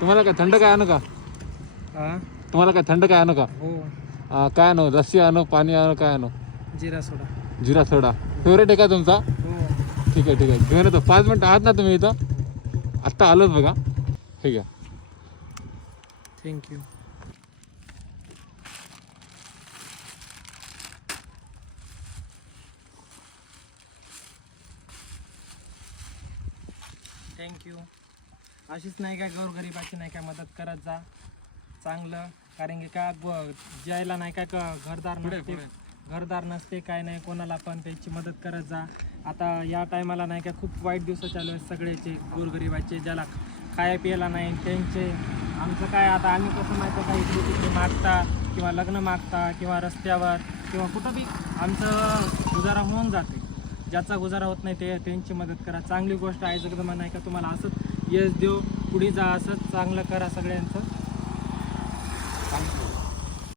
तुम्हाला काय थंड काय आणू का? तुम्हाला काय थंड काय आणू का? हो, काय आणू? लस्सी आणू, पाणी आणू, काय आणू? जिरा सोडा. जिरा सोडा फेवरेट आहे का तुमचा? हो, ठीक आहे घेऊन येतो. 5 मिनिटं आहात ना तुम्ही इथं? आत्ता आलोच बघा. ठीक आहे. थँक्यू. थँक्यू. अशीच नाही काय गोरगरिबाची नाही काय मदत करत जा चांगलं. कारण की काय ज्यायला नाही काय घरदार नसते काय नाही, कोणाला पण त्याची मदत करत जा. आता या टायमाला नाही काय खूप वाईट दिवस चालू आहेत सगळ्याचे गोरगरिबाचे, ज्याला खाया प्यायला नाही त्यांचे. आमचं काय आता आम्ही कसं माहिती का इकडे तिकडे मागता किंवा लग्न मागता किंवा रस्त्यावर किंवा कुठं बी आमचं गुजारा होऊन जाते. ज्याचा गुजारा होत नाही ते त्यांची मदत करा. चांगली गोष्ट आहे जगदमा नाही का. तुम्हाला असंच यश देऊ, पुढे जा, असंच चांगलं करा सगळ्यांचं.